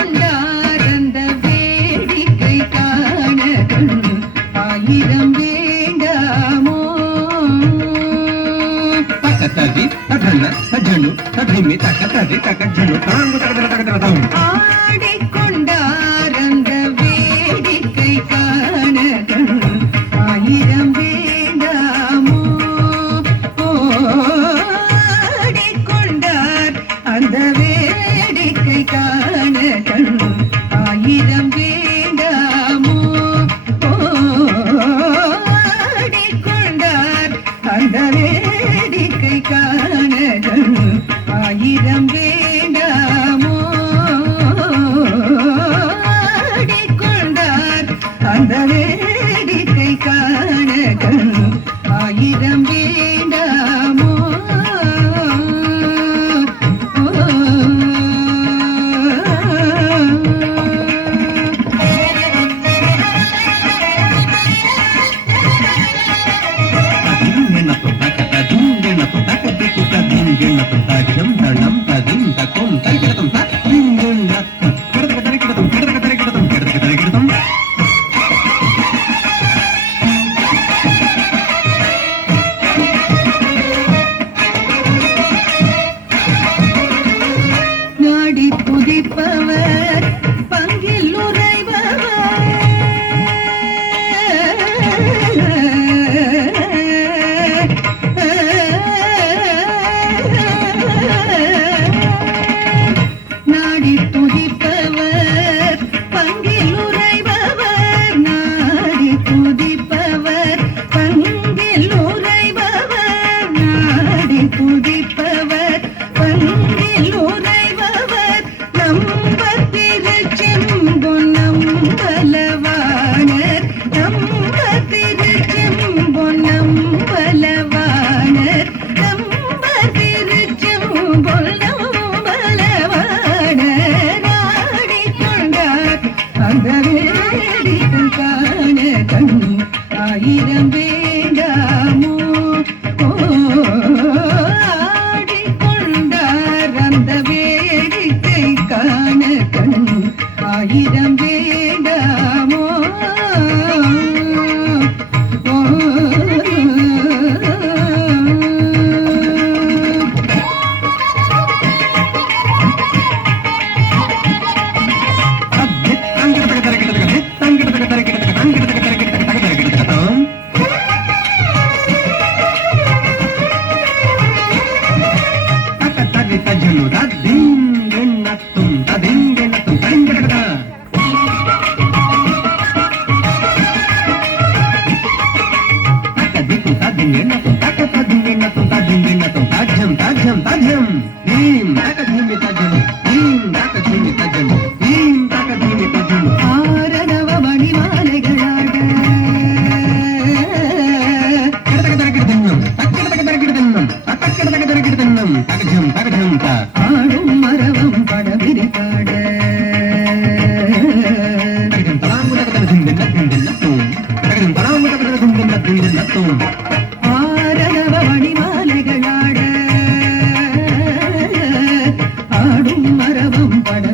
ஆடிக்கொண்டாரந்த வேடிக்கை காண ஆயிரம் வேண்டாமோ ஆடிக்கொண்டார் அந்த வேடிக்கை காண ஆயிரம் வேண்டாமோ ஆடிக்கொண்டார் அந்த வேடிக்கை காண ஆயிரம் வேண்டாமோ ஆடிக்கொண்டார் அந்த வேடிக்கை காண ஆயிரம் வேண்டாமோ நாடி புதிப்பவர் பங்கில் நாடி துதிப்பவர் பங்கில் உறைபவர் நாடி துதிப்பவர் பங்கில் உறைபவர் நாடி துதிப்பவர் பங்கில் உறைபவர் நம்பர் திருச்செம்பொன் நம்பலவாணர் நம்பர் திருச்செம்பொன் நம்பலவாணர் நம்பர் திருச்செம்பொன் அந்த வேடிக்கை காண ஆயிரம் வேண்டாமோ ஆடிக்கொண்டார் அந்த வேடிக்கை காண ஆயிரம் வேண்டாமோ ஆரணவ மணிமாலைகளாட ஆடும் மரவம் படவிரித்தாட ஆரணவ மணிமாலைகளாட ஆடும் மரவம் பட